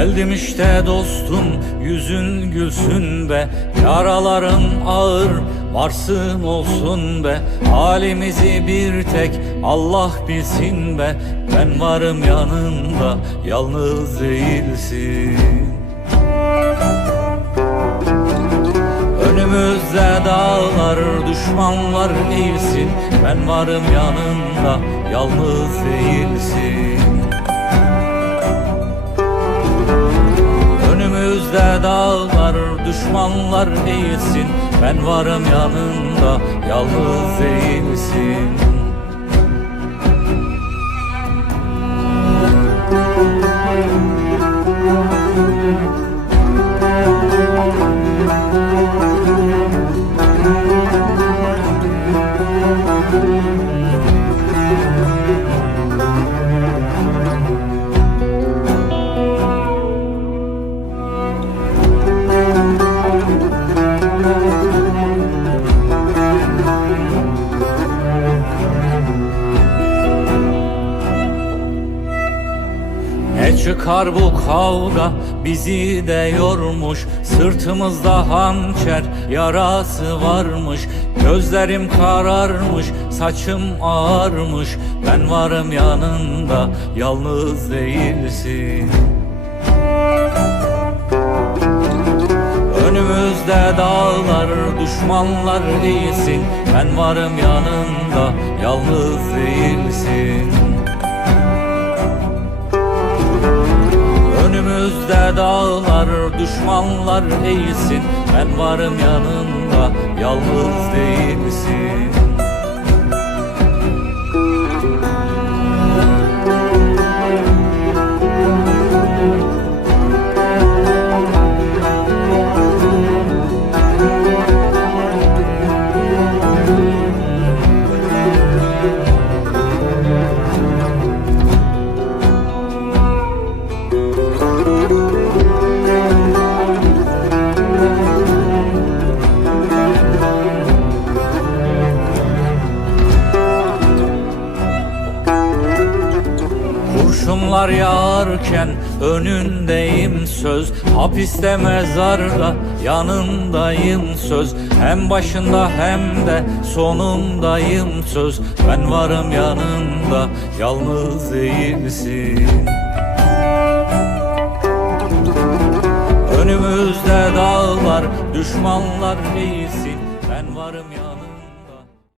Geldim işte dostum yüzün gülsün be. Yaralarım ağır varsın olsun be. Halimizi bir tek Allah bilsin be. Ben varım yanında yalnız değilsin. Önümüzde dağlar, düşmanlar eğilsin. Ben varım yanında, yalnız değilsin düşmanlar eğilsin Ben varım yanında, yalnız değilsin Ne çıkar bu kavga bizi de yormuş? Sırtımızda hançer yarası varmış. Gözlerim kararmış saçım ağarmış. Ben varım yanında yalnız değilsin. Önümüzde dağlar, düşmanlar değilsin Ben varım yanında, yalnız değilsin dağlar, düşmanlar değilsin Ben varım yanında, yalnız değilsin Kurşunlar yağarken önündeyim söz. Hapiste mezarda yanındayım söz. Hem başında hem de sonundayım söz. Ben varım yanında yalnız değilsin. Önümüzde dağlar düşmanlar değilsin. Ben varım yanında